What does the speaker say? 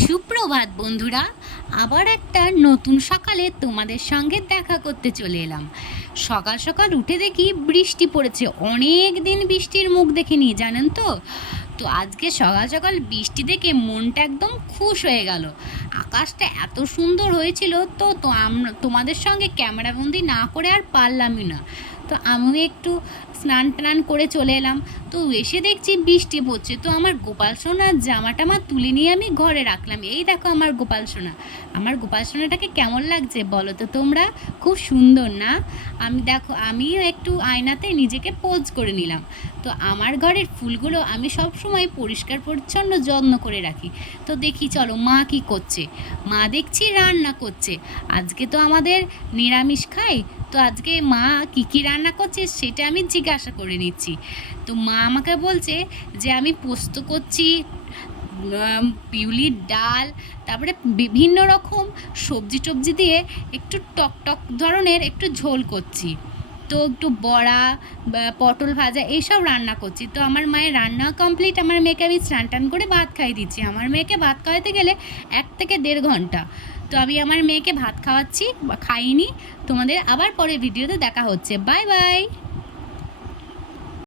সুপ্রভাত বন্ধুরা, আবার একটা নতুন সকালে তোমাদের সঙ্গে দেখা করতে চলে এলাম। সকাল সকাল উঠে দেখি বৃষ্টি পড়েছে। অনেক দিন বৃষ্টির মুখ দেখিনি, জানেন তো। তো আজকে সকাল সকাল বৃষ্টি দেখে মনটা একদম খুশ হয়ে গেল। আকাশটা এত সুন্দর হয়েছিল, তো তো আমরা তোমাদের সঙ্গে ক্যামেরাবন্দি না করে আর পারলামই না। তো আমিও একটু স্নান টান করে চলে এলাম। তো এসে দেখছি বৃষ্টি পড়ছে। তো আমার গোপাল সোনার জামা টামা তুলে নিয়ে আমি ঘরে রাখলাম। এই দেখো আমার গোপাল সোনা। আমার গোপাল সোনাটাকে কেমন লাগছে বলো তো তোমরা? খুব সুন্দর না? আমিও একটু আয়নাতে নিজেকে পোজ করে নিলাম। তো আমার ঘরের ফুলগুলো আমি সব সময় পরিষ্কার পরিচ্ছন্ন যত্ন করে রাখি। তো দেখি চলো মা কি করছে। মা দেখছি রান্না করছে। আজকে তো আমাদের নিরামিষ খাই। তো আজকে মা কী রান্না করছে সেটা আমি জিজ্ঞাসা করে নিচ্ছি। তো মা আমাকে বলছে যে আমি পোস্ত করছি, বিউলির ডাল, তারপরে বিভিন্ন রকম সবজি টবজি দিয়ে একটু টক ধরনের একটু ঝোল করছি। তো একটু বড়া, পটল ভাজা এইসব রান্না করছি। তো আমার মায়ের রান্না কমপ্লিট। আমার মেয়েকে আমি স্নান টান করে ভাত খাইয়ে দিচ্ছি। আমার মেয়েকে ভাত খাওয়াতে গেলে 1 থেকে 1.5 ঘন্টা। তো আমি আমার মেয়েকে ভাত খাওয়াচ্ছি, খাইনি। তোমাদের আবার পরে ভিডিওতে দেখা হচ্ছে। Bye bye.